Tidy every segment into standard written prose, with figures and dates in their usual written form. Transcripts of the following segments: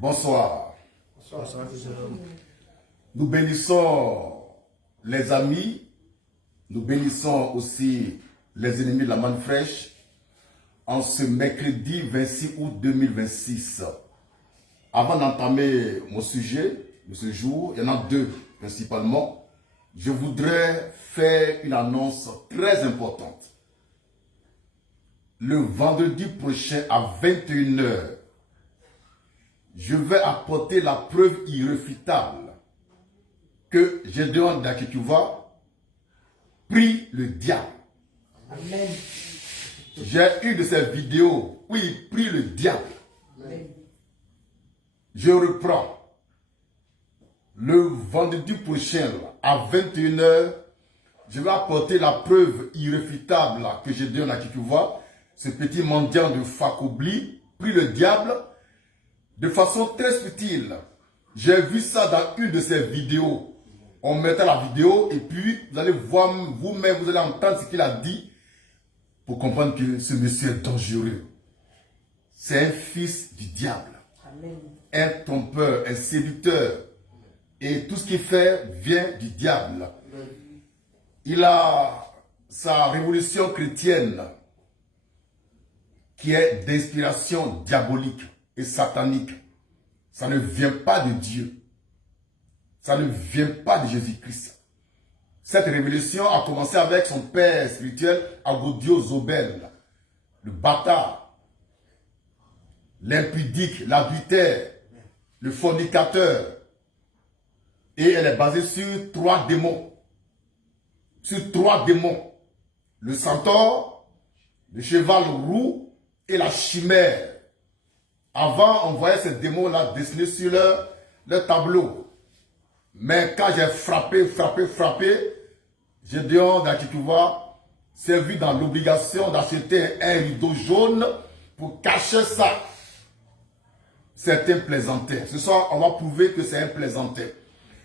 Bonsoir. Bonsoir. Nous bénissons les amis, nous bénissons aussi les ennemis de la manne fraîche en ce mercredi 26 août 2026. Avant d'entamer mon sujet de ce jour, il y en a deux principalement, je voudrais faire une annonce très importante. Le vendredi prochain à 21 h, je vais apporter la preuve irréfutable que Gédéon d'Akituva prie le diable. Amen. J'ai une de ces vidéos où il prie le diable. Amen. Je reprends. Le vendredi prochain à 21 h, je vais apporter la preuve irréfutable que Gédéon d'Akituva, ce petit mendiant de Fakobli, prie le diable de façon très subtile. J'ai vu ça dans une de ces vidéos. On mettait la vidéo et puis vous allez voir vous-même, vous allez entendre ce qu'il a dit pour comprendre que ce monsieur est dangereux. C'est un fils du diable. Amen. Un trompeur, un séducteur. Et tout ce qu'il fait vient du diable. Il a sa révolution chrétienne qui est d'inspiration diabolique et satanique. Ça ne vient pas de Dieu. Ça ne vient pas de Jésus-Christ. Cette révélation a commencé avec son père spirituel, Agodio Zobel, le bâtard, l'impudique, l'adultère, le fornicateur. Et elle est basée sur trois démons. Sur trois démons. Le centaure, le cheval roux et la chimère. Avant, on voyait ces démons-là dessinés sur leur tableau. Mais quand j'ai frappé, Gédéon d'Akituva s'est vu dans l'obligation d'acheter un rideau jaune pour cacher ça. C'est un plaisantin. Ce soir, on va prouver que c'est un plaisantin.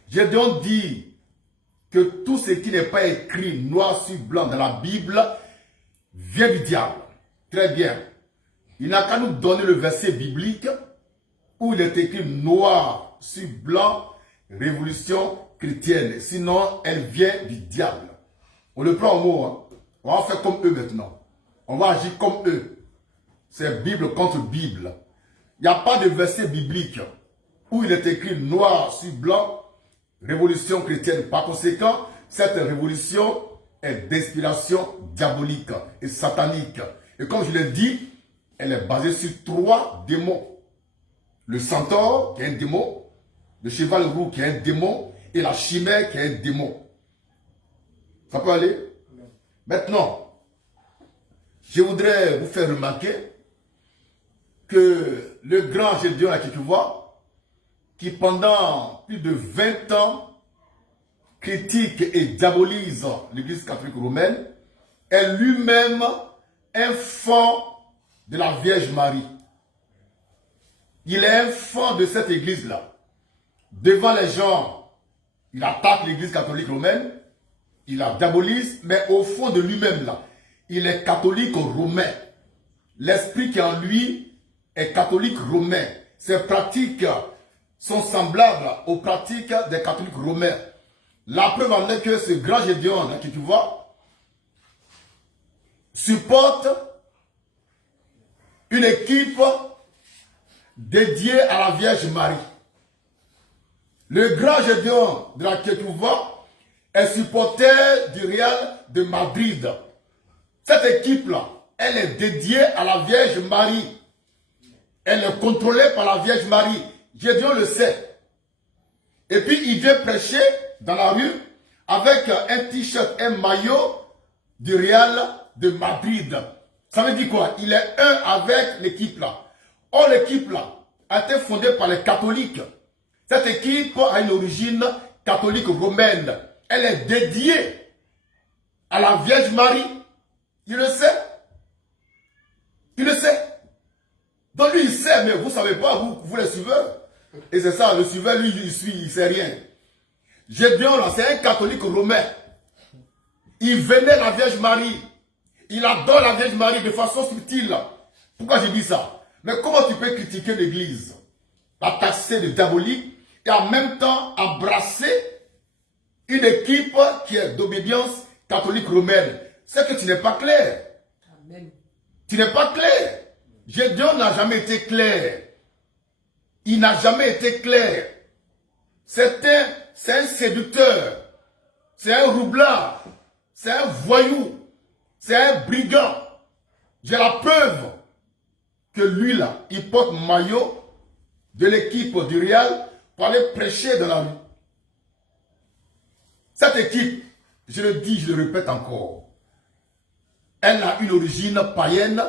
Gédéon dit que tout ce qui n'est pas écrit noir sur blanc dans la Bible vient du diable. Très bien. Il n'a qu'à nous donner le verset biblique où il est écrit noir sur blanc, révolution chrétienne. Sinon, elle vient du diable. On le prend au mot. Hein? On va faire comme eux maintenant. On va agir comme eux. C'est Bible contre Bible. Il n'y a pas de verset biblique où il est écrit noir sur blanc, révolution chrétienne. Par conséquent, cette révolution est d'inspiration diabolique et satanique. Et comme je l'ai dit, elle est basée sur trois démons. Le centaure, qui est un démon, le cheval roux, qui est un démon, et la chimère, qui est un démon. Ça peut aller? Maintenant, je voudrais vous faire remarquer que le grand Gédéon Akituva, qui pendant plus de 20 ans critique et diabolise l'Église catholique romaine, est lui-même un fond de la Vierge Marie. Il est un fond de cette église-là. Devant les gens, il attaque l'église catholique romaine, il la diabolise, mais au fond de lui-même là, il est catholique romain. L'esprit qui est en lui est catholique romain. Ses pratiques sont semblables aux pratiques des catholiques romains. La preuve en est que ce grand Gédéon là, que tu vois, supporte une équipe dédiée à la Vierge Marie. Le grand Gédéon de la Ketouva est supporter du Real de Madrid. Cette équipe-là, elle est dédiée à la Vierge Marie. Elle est contrôlée par la Vierge Marie. Gédéon le sait. Et puis il vient prêcher dans la rue avec un t-shirt, un maillot du Real de Madrid. Ça veut dire quoi? Il est un avec l'équipe là. Or, l'équipe là a été fondée par les catholiques. Cette équipe a une origine catholique romaine. Elle est dédiée à la Vierge Marie. Il le sait. Il le sait. Donc lui, il sait, mais vous ne savez pas, vous les suiveurs. Et c'est ça, le suiveur, lui, il suit, il ne sait rien. Gédéon là, c'est un catholique romain. Il vénère la Vierge Marie. Il adore la Vierge Marie de façon subtile. Pourquoi je dis ça? Mais comment tu peux critiquer l'église? la taxer de diabolique et en même temps embrasser une équipe qui est d'obédience catholique romaine. C'est que tu n'es pas clair. Amen. Tu n'es pas clair. Gédéon n'a jamais été clair. Il n'a jamais été clair. C'est un séducteur. C'est un roublard. C'est un voyou. C'est un brigand. J'ai la preuve que lui là, il porte maillot de l'équipe du Real pour aller prêcher dans la rue. Cette équipe, je le dis, je le répète encore, elle a une origine païenne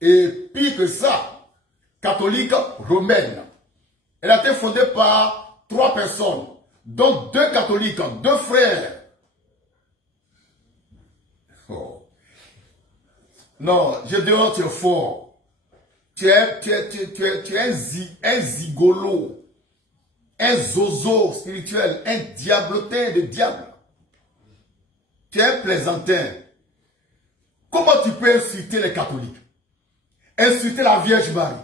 et pire que ça, catholique romaine. Elle a été fondée par 3 personnes, dont 2 catholiques, 2 frères. Oh. Non, Gédéon, tu es fort. Tu es un zigolo, un zozo spirituel, un diablotin de diable. Tu es un plaisantin. Comment tu peux insulter les catholiques, insulter la Vierge Marie,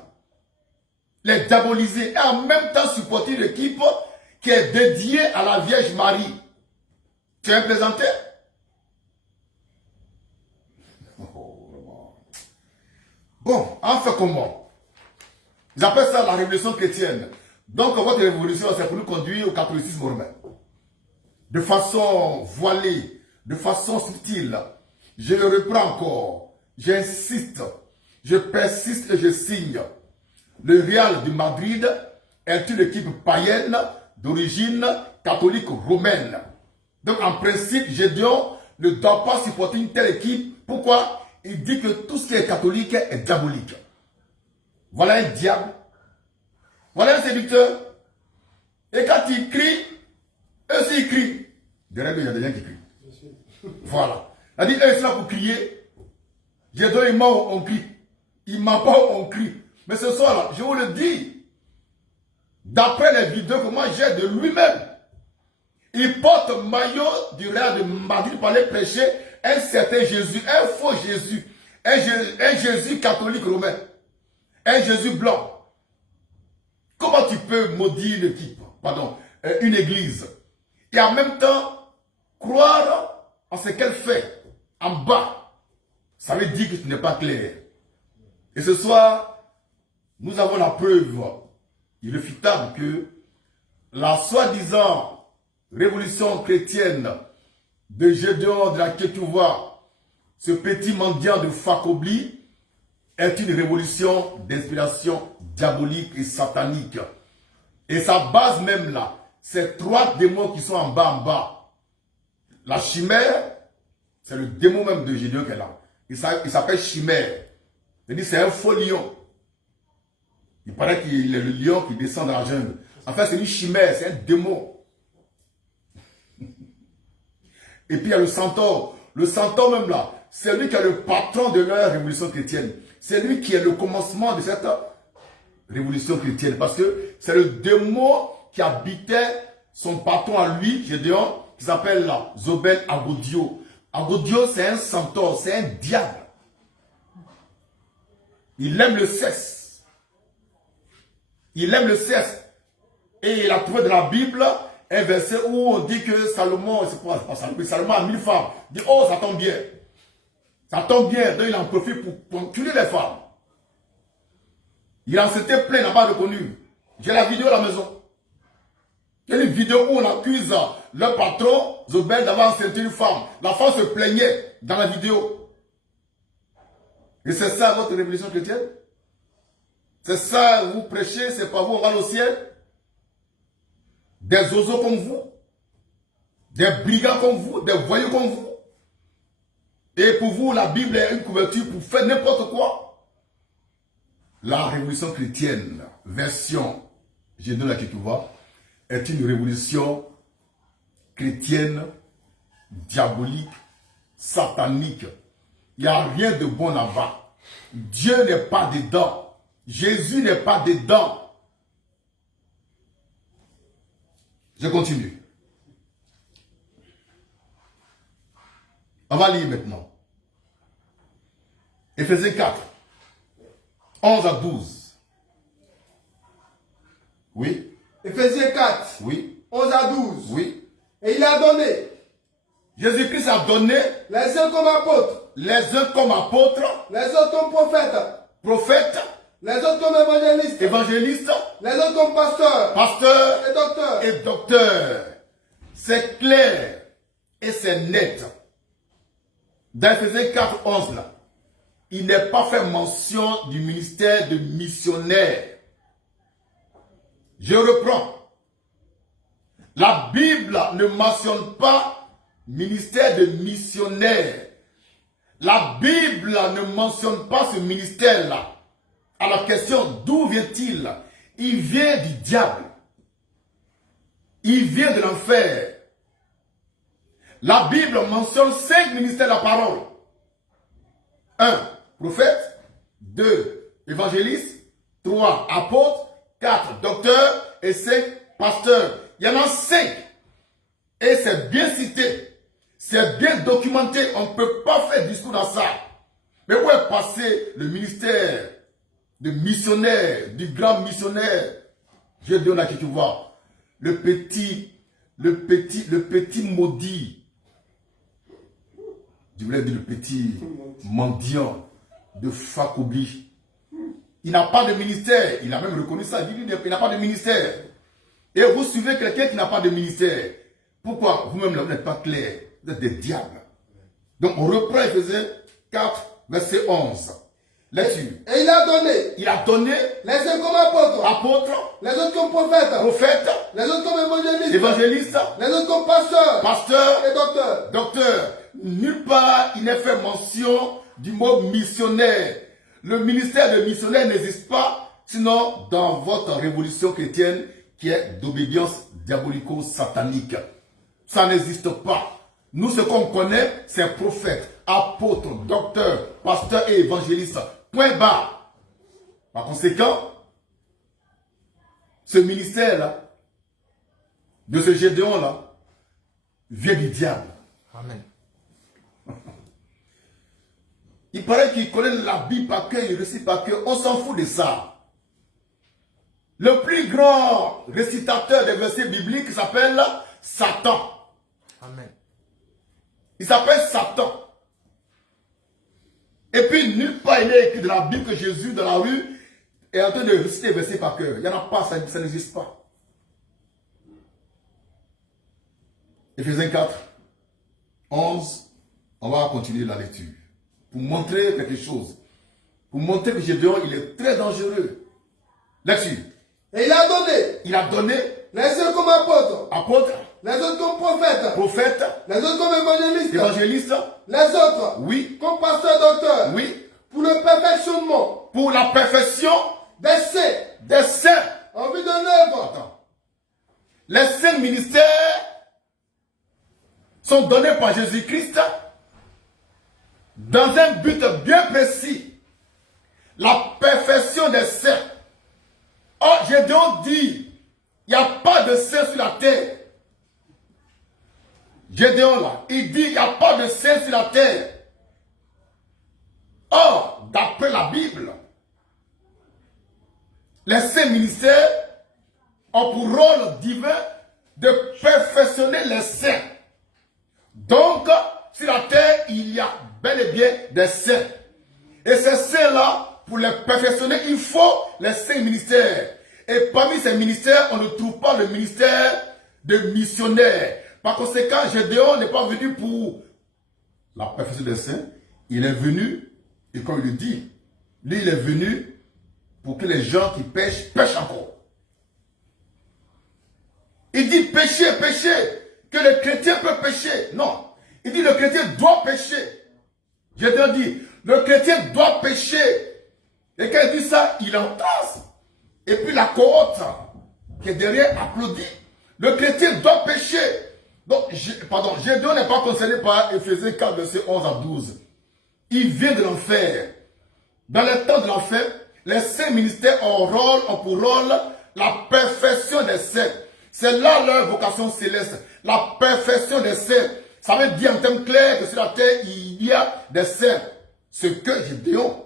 les diaboliser et en même temps supporter une équipe qui est dédiée à la Vierge Marie? Tu es un plaisantin? Bon, en fait comment? J'appelle ça la révolution chrétienne. Donc votre révolution, c'est pour nous conduire au catholicisme romain. De façon voilée, de façon subtile. Je le reprends encore. J'insiste, je persiste et je signe. Le Real de Madrid est une équipe païenne d'origine catholique romaine. Donc en principe, Gédéon ne doit pas supporter une telle équipe. Pourquoi? Il dit que tout ce qui est catholique est diabolique. Voilà un diable. Voilà un séducteur. Et quand il crie, eux aussi ils crient. Derrière, il y a des gens qui crient. Voilà. Il dit, eux ils sont là pour crier. Gédéon, il ment, on crie. Il ment pas, on crie. Mais ce soir-là, je vous le dis, d'après les vidéos que moi j'ai de lui-même, il porte maillot du Real de Madrid pour aller prêcher un certain Jésus, un faux Jésus, un Jésus catholique romain, un Jésus blanc. Comment tu peux maudire une équipe, pardon, une église, et en même temps croire en ce qu'elle fait en bas? Ça veut dire que tu n'es pas clair. Et ce soir, nous avons la preuve irréfutable que la soi-disant révolution chrétienne de Gédéon de la Ketouva, ce petit mendiant de Fakobli, est une révolution d'inspiration diabolique et satanique. Et sa base même là, c'est 3 démons qui sont en bas. La chimère, c'est le démon même de Gédéon qu'elle a. Il s'appelle chimère. C'est-à-dire c'est un faux lion. Il paraît qu'il est le lion qui descend dans la jungle. En fait, c'est une chimère, c'est un démon. Et puis il y a le centaure. Le centaure même là, c'est lui qui est le patron de leur révolution chrétienne. C'est lui qui est le commencement de cette révolution chrétienne. Parce que c'est le démon qui habitait son patron à lui, Gédéon, qui s'appelle Zobel Agodio. Agodio, c'est un centaure, c'est un diable. Il aime le sexe. Il aime le sexe. Et il a trouvé dans la Bible un verset où on dit que Salomon, c'est pas Salomon, Salomon a 1000 femmes. Il dit, oh, ça tombe bien. Ça tombe bien. Donc il en profite pour enculer les femmes. Il en s'était plein, il n'a pas reconnu. J'ai la vidéo à la maison. Il y a une vidéo où on accuse le patron, Zobel, d'avoir enceinté une femme. La femme se plaignait dans la vidéo. Et c'est ça votre révolution chrétienne? C'est ça, vous prêchez, c'est pas vous, on va au ciel? Des oiseaux comme vous, des brigands comme vous, des voyous comme vous. Et pour vous, la Bible est une couverture pour faire n'importe quoi. La révolution chrétienne, version Gédéon de la Ketouva, est une révolution chrétienne, diabolique, satanique. Il n'y a rien de bon là-bas. Dieu n'est pas dedans. Jésus n'est pas dedans. Je continue. On va lire maintenant. Éphésiens 4, 11 à 12. Oui. Éphésiens 4, Oui. 11 à 12. Oui. Et il a donné Jésus-Christ a donné les uns comme apôtres, les uns comme apôtres, les autres comme prophètes, prophètes, les autres comme évangélistes, évangélistes, les autres comme pasteurs pasteurs et docteurs. et docteurs. C'est clair et c'est net. Dans Éphésiens 4, 11, là, il n'est pas fait mention du ministère de missionnaire. Je reprends. La Bible ne mentionne pas ministère de missionnaire. La Bible ne mentionne pas ce ministère-là. Alors, question, d'où vient-il? Il vient du diable. Il vient de l'enfer. La Bible mentionne 5 ministères de la parole. 1. Prophète. 2. Évangéliste. 3. Apôtre. 4. Docteur. Et 5. Pasteur. Il y en a 5. Et c'est bien cité. C'est bien documenté. On ne peut pas faire discours dans ça. Mais où est passé le ministère de missionnaire, du grand missionnaire? Je donne à qui tu vois. Le petit maudit. Je voulais dire le petit mendiant de Fakobli. Il n'a pas de ministère. Il a même reconnu ça. Il dit qu'il n'a pas de ministère. Et vous suivez quelqu'un qui n'a pas de ministère. Pourquoi? Vous-même, là, vous n'êtes pas clair. Vous êtes des diables. Donc, on reprend Éphésiens 4, verset 11. Lecture. Et il a donné Il a donné les uns comme apôtres, apôtres, les autres comme prophètes, prophètes, les autres comme évangélistes, évangélistes, les autres comme pasteurs pasteurs, et docteurs. docteurs. Nulle part il n'est fait mention du mot missionnaire. Le ministère de missionnaire n'existe pas, sinon dans votre révolution chrétienne qui est d'obédience diabolico-satanique. Ça n'existe pas. Nous, ce qu'on connaît, c'est prophète, apôtre, docteur, pasteur et évangéliste. Point barre. Par conséquent, ce ministère-là, de ce Gédéon-là, vient du diable. Amen. Il paraît qu'il connaît la Bible par cœur, il récite par cœur. On s'en fout de ça. Le plus grand récitateur des versets bibliques s'appelle Satan. Amen. Il s'appelle Satan. Et puis, nulle part il est écrit de la Bible que Jésus, dans la rue, est en train de réciter les versets par cœur. Il n'y en a pas, ça n'existe pas. Éphésiens 4, 11, on va continuer la lecture. Pour montrer quelque chose. Pour montrer que Gédéon, il est très dangereux. Lecture. Et il a donné Il a donné les uns comme apôtres, apôtres, les autres comme prophètes, prophètes, les autres comme évangélistes, évangélistes, les autres oui, comme pasteurs docteurs, oui, pour le perfectionnement pour la perfection des saints des saints. en vue de l'œuvre. Attends. Les saints ministères sont donnés par Jésus-Christ dans un but bien précis. La perfection des saints. Oh, Gédéon dit, il n'y a pas de saints sur la terre. Gédéon là, il dit, il n'y a pas de saints sur la terre. Or, d'après la Bible, les saints ministères ont pour rôle divin de perfectionner les saints. Donc, sur la terre, il y a bel et bien des saints. Et ces saints-là, pour les perfectionner, il faut les saints ministères. Et parmi ces ministères, on ne trouve pas le ministère de missionnaire. Par conséquent, Gédéon n'est pas venu pour la perfection des saints. Il est venu, et comme il le dit, lui, il est venu pour que les gens qui pêchent, pêchent encore. Il dit pécher, pécher, que le chrétien peut pécher. Non. Il dit le chrétien doit pécher. Gédéon dit, le chrétien doit pécher. Et quand il dit ça, il entend. Et puis la cohorte qui est derrière applaudit. Le chrétien doit pécher. Donc, Gédéon n'est pas concerné par Éphésiens 4, verset 11 à 12. Il vient de l'enfer. Dans le temps de l'enfer, les saints ministères ont pour rôle la perfection des saints. C'est là leur vocation céleste. La perfection des saints. Ça veut dire en termes clairs que sur la terre, il y a des saints. Ce que Gédéon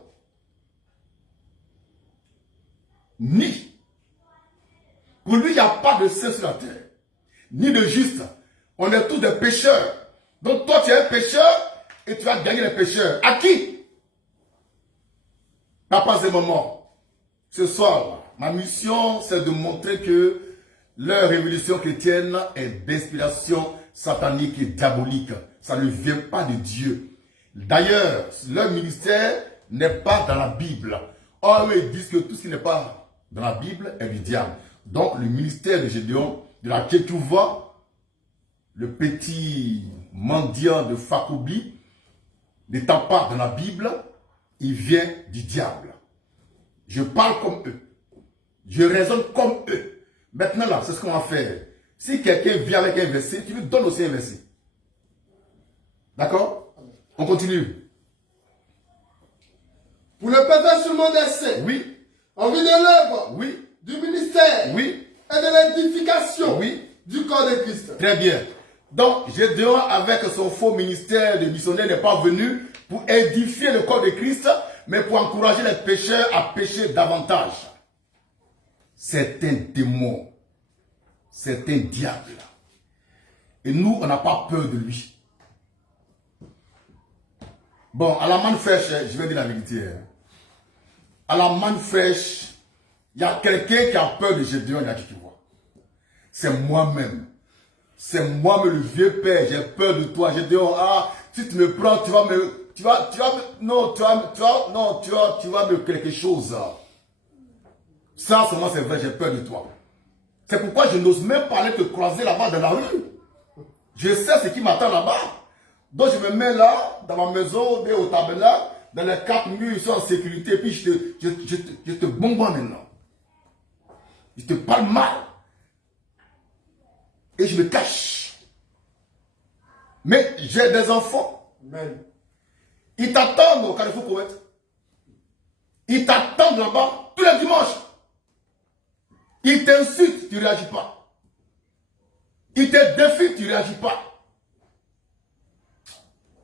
nie. Pour lui, il n'y a pas de saint sur la terre, ni de juste. On est tous des pécheurs. Donc toi, tu es un pécheur et tu vas gagner les pécheurs. À qui? Papa et maman, ce soir, ma mission, c'est de montrer que leur révolution chrétienne est d'inspiration satanique et diabolique. Ça ne vient pas de Dieu. D'ailleurs, leur ministère n'est pas dans la Bible. Or, eux, ils disent que tout ce qui n'est pas dans la Bible est du diable. Donc, le ministère de Gédéon, de la Tchétouva, le petit mendiant de Fakoubi, n'étant pas dans la Bible, il vient du diable. Je parle comme eux. Je raisonne comme eux. Maintenant là, c'est ce qu'on va faire. Si quelqu'un vient avec un verset, tu lui donnes aussi un verset. D'accord? On continue. Pour le perfectionnement des saints. Oui. En vue de l'œuvre. Oui. Du ministère. Oui. Et de l'édification. Oui. Du corps de Christ. Très bien. Donc, Gédéon, avec son faux ministère de missionnaire, n'est pas venu pour édifier le corps de Christ, mais pour encourager les pécheurs à pécher davantage. C'est un démon. C'est un diable. Et nous, on n'a pas peur de lui. Bon, à la manne fraîche, je vais dire la vérité. À la manne fraîche, il y a quelqu'un qui a peur de Gédéon, tu vois. C'est moi-même. C'est moi-même le vieux père, j'ai peur de toi. Gédéon, si tu me prends, tu vas me quelque chose. Ça, seulement c'est vrai, j'ai peur de toi. C'est pourquoi je n'ose même pas aller te croiser là-bas dans la rue. Je sais ce qui m'attend là-bas. Donc je me mets là, dans ma maison, au tabernacle, dans les 4 murs, ils sont en sécurité, et puis je te bombarde maintenant. Je te parle mal. Et je me cache. Mais j'ai des enfants. Amen. Ils t'attendent au Carrefour Koweït. Ils t'attendent là-bas tous les dimanches. Ils t'insultent, tu ne réagis pas. Ils te défient, tu ne réagis pas.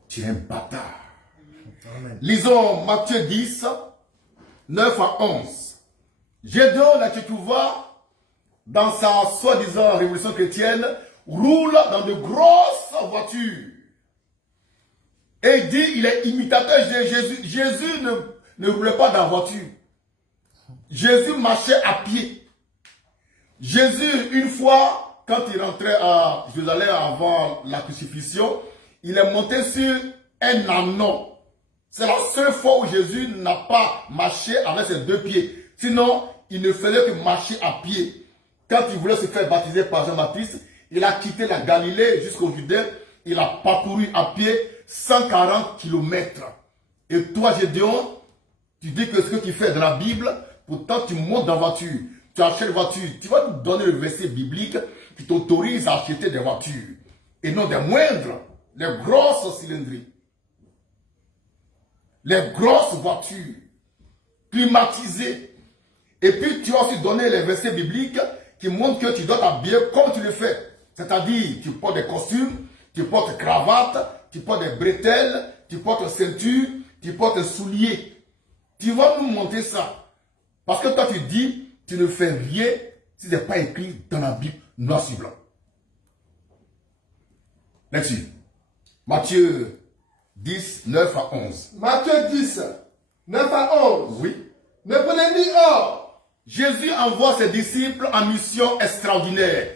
Tu es un bâtard. Amen. Lisons Matthieu 10, 9 à 11. Gédéon, là tu vois, dans sa soi-disant révolution chrétienne, roule dans de grosses voitures. Et il dit, il est imitateur de Jésus. Jésus ne roulait pas dans la voiture. Jésus marchait à pied. Jésus, une fois, quand il rentrait à Jérusalem avant la crucifixion, il est monté sur un ânon. C'est la seule fois où Jésus n'a pas marché avec ses 2 pieds. Sinon, il ne faisait que marcher à pied. Quand il voulait se faire baptiser par Jean-Baptiste, il a quitté la Galilée jusqu'au Judée. Il a parcouru à pied 140 km. Et toi, Gédéon, tu dis que ce que tu fais dans la Bible, pourtant tu montes dans la voiture. Tu achètes une voiture. Tu vas nous donner le verset biblique qui t'autorise à acheter des voitures. Et non des moindres. Les grosses cylindries. Les grosses voitures. Climatisées. Et puis tu vas aussi donner les versets bibliques qui montrent que tu dois t'habiller comme tu le fais. C'est-à-dire, tu portes des costumes, tu portes cravate, tu portes des bretelles, tu portes ceinture, tu portes souliers. Tu vas nous montrer ça. Parce que toi tu dis, tu ne fais rien si ce n'est pas écrit dans la Bible, noir sur blanc. Là-dessus. Matthieu 10, 9 à 11. Matthieu 10, 9 à 11. Oui. Ne prenez ni or. Jésus envoie ses disciples en mission extraordinaire.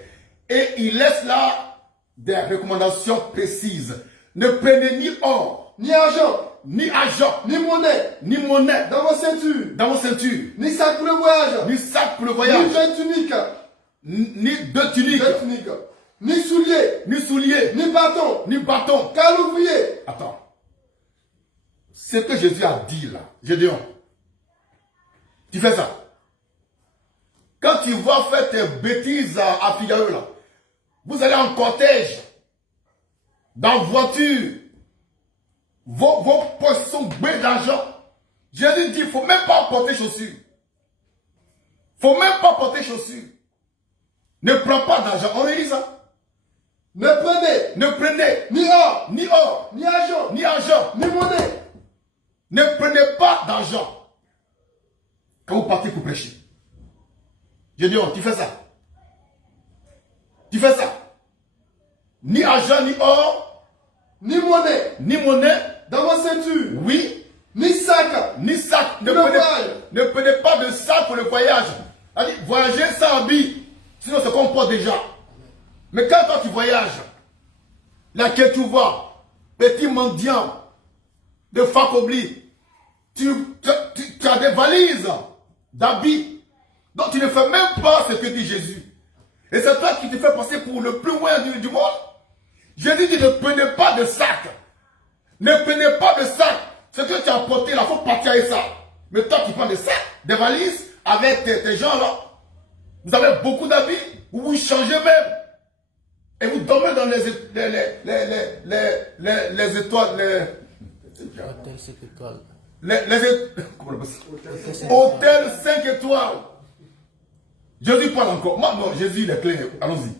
Et il laisse là des recommandations précises. Ne prenez ni or, Ni argent. ni argent, Ni monnaie. ni monnaie Dans vos ceintures. dans vos ceintures, Ni sac pour le voyage. ni sac pour le Ni voyage, deux tuniques. ni deux tuniques, Deux tuniques. Ni souliers. ni souliers, Ni bâton. ni bâton. Car l'ouvrier. Attends. Ce que Jésus a dit là, Gédéon, tu fais ça. Quand tu vas faire tes bêtises à Figaro là, vous allez en cortège, dans voiture, vos poches sont baies d'argent. Jésus dit, il ne faut même pas porter chaussures. Il ne faut même pas porter chaussures. Ne prends pas d'argent. On dit ça. Ne prenez Ni or, ni argent, ni argent. ni monnaie. Ne prenez pas d'argent quand vous partez pour prêcher. Gédéon, tu fais ça. Tu fais ça. Ni argent, ni or, ni monnaie ni monnaie. dans vos ceintures, Oui. ni sac. Ni sac. Pour le voyage. Ne prenez pas de sac pour le voyage. Allez, voyager sans habit. Sinon, c'est qu'on porte déjà. Mais quand toi tu voyages, là que tu vois, petit mendiant de Fakobli, tu as des valises d'habits. Donc tu ne fais même pas ce que dit Jésus. Et c'est toi qui te fais passer pour le plus loin du monde. Jésus dit ne prenez pas de sac. Ne prenez pas de sac. Ce que tu as porté là, il faut partir avec ça. Mais toi qui prends des sacs, des valises, avec tes gens là, vous avez beaucoup d'habits, vous vous changez même. Et vous dormez dans les étoiles, Hôtel 5 étoiles. comment on appelle ça? Hôtel 5 étoiles. Jésus parle encore. Non, Jésus il est clair. Allons-y.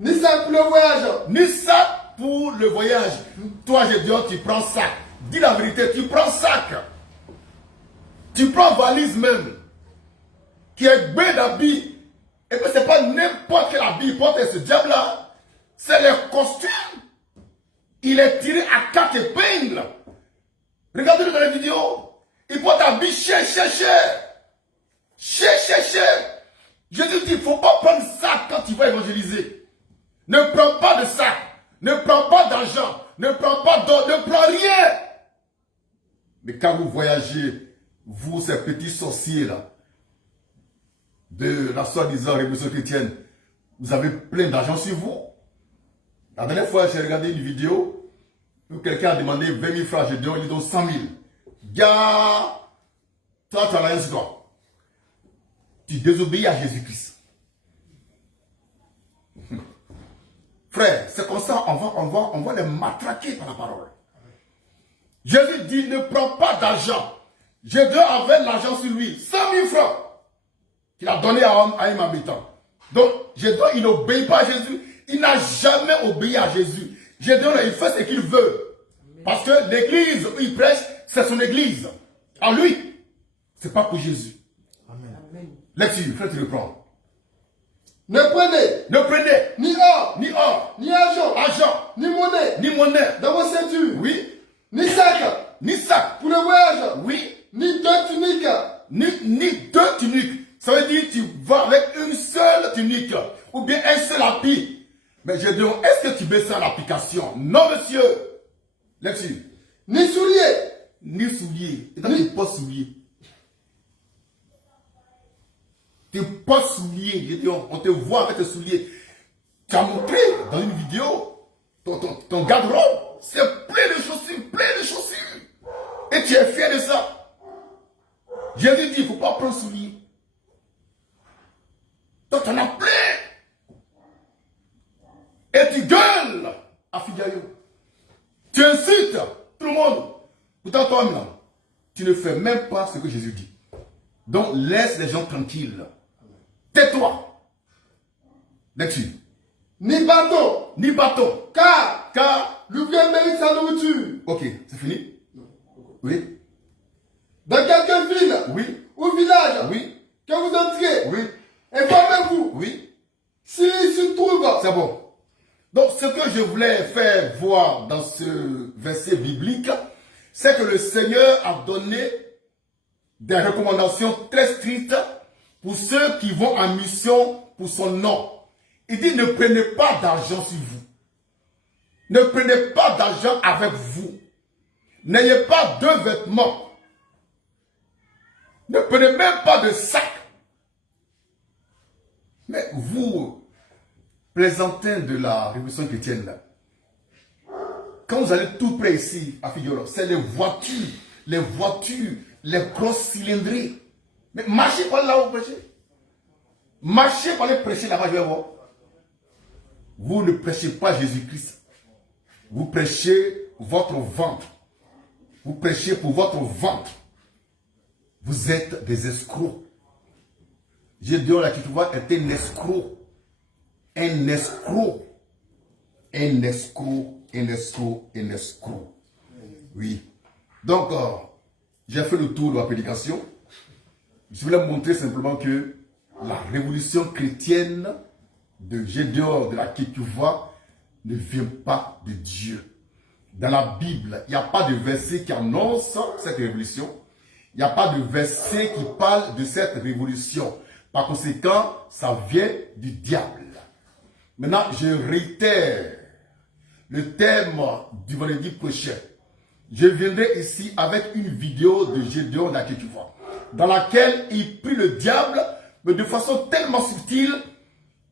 Ni sac pour le voyage. Ni sac pour le voyage. Toi, Gédéon, tu prends sac. Dis la vérité, tu prends sac. Tu prends valise même. Qui est bé d'habits. Et puis, c'est pas n'importe quel habit porte ce diable-là. C'est le costume. Il est tiré à 4 épingles. Regardez-le dans la vidéo. Il porte un habit cher. Jésus dit, il ne faut pas prendre ça quand tu vas évangéliser. Ne prends pas de sac. Ne prends pas d'argent. Ne prends pas d'or. Ne prends rien. Mais quand vous voyagez, vous, ces petits sorciers là, de la soi-disant révolution chrétienne, vous avez plein d'argent sur vous. La dernière fois, j'ai regardé une vidéo où quelqu'un a demandé 20 000 francs. J'ai dit, il donne 100 000. Gars, toi, tu as rien sur toi. Tu désobéis à Jésus-Christ. Frère, c'est comme ça, on va les matraquer par la parole. Jésus dit, ne prends pas d'argent. Jésus avait l'argent sur lui, 100 000 francs, qu'il a donné à un habitant. Donc, Jésus, il n'obéit pas à Jésus. Il n'a jamais obéi à Jésus. Jésus, il fait ce qu'il veut. Parce que l'église où il prêche, c'est son église. À lui. C'est pas pour Jésus. Amen. Lecture, frère, tu reprends. Ne prenez ni or, ni argent, ni monnaie dans vos ceintures. Oui. Ni sac pour le voyage. Oui. Ni deux tuniques. Ni deux tuniques. Ça veut dire que tu vas avec une seule tunique. Ou bien un seul habit. Mais je dis, est-ce que tu mets ça à l'application? Non, monsieur. Lecture. Ni souliers. Ni souliers. Et donc, tu pas souliers. Tu pas souliers. Je dis, on te voit avec tes souliers. Tu as montré dans une vidéo ton garde-robe. C'est plein de chaussures. Et tu es fier de ça. Jésus dit, il ne faut pas prendre souliers. Toi, tu en as plein. Et tu gueules à Figayo. Tu incites tout le monde. Pourtant, toi-même, tu ne fais même pas ce que Jésus dit. Donc, laisse les gens tranquilles. Tais-toi. Lecture. Ni bâton. Car l'ouvrier mérite sa nourriture. Ok, c'est fini? Oui. Dans quelque ville Oui. ou village Oui. que vous entrez, Oui. informez-vous. Oui. S'il se trouve. C'est bon. Donc, ce que je voulais faire voir dans ce verset biblique, c'est que le Seigneur a donné des recommandations très strictes pour ceux qui vont en mission pour son nom. Il dit, ne prenez pas d'argent sur vous. Ne prenez pas d'argent avec vous. N'ayez pas deux vêtements. Ne prenez même pas de sac. Mais vous, plaisantins de la révolution chrétienne, là, quand vous allez tout près ici, à Figueroa, c'est les voitures, les grosses cylindrées. Mais marchez par là où vous prêchez. Marchez par aller prêcher là-bas, je vais voir. Vous ne prêchez pas Jésus-Christ. Vous prêchez votre ventre. Vous prêchez pour votre ventre. Vous êtes des escrocs. Gédéon là qui tu vois est un escroc. Un escroc. Un escroc. Un escroc. Un escroc. Oui. Donc, j'ai fait le tour de la prédication. Je voulais montrer simplement que la révolution chrétienne de Gédéon, de la quête, tu vois, ne vient pas de Dieu. Dans la Bible, il n'y a pas de verset qui annonce cette révolution. Il n'y a pas de verset qui parle de cette révolution. Par conséquent, ça vient du diable. Maintenant, je réitère le thème du vendredi prochain. Je viendrai ici avec une vidéo de Gédéon de la quête, tu vois, dans laquelle il prie le diable, mais de façon tellement subtile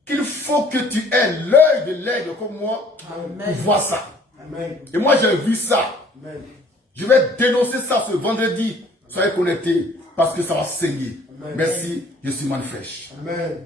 qu'il faut que tu aies l'œil de l'aigle comme moi pour voir ça. Amen. Et moi, j'ai vu ça. Amen. Je vais dénoncer ça ce vendredi. Soyez connectés parce que ça va saigner. Amen. Merci, je suis Manfresh. Amen.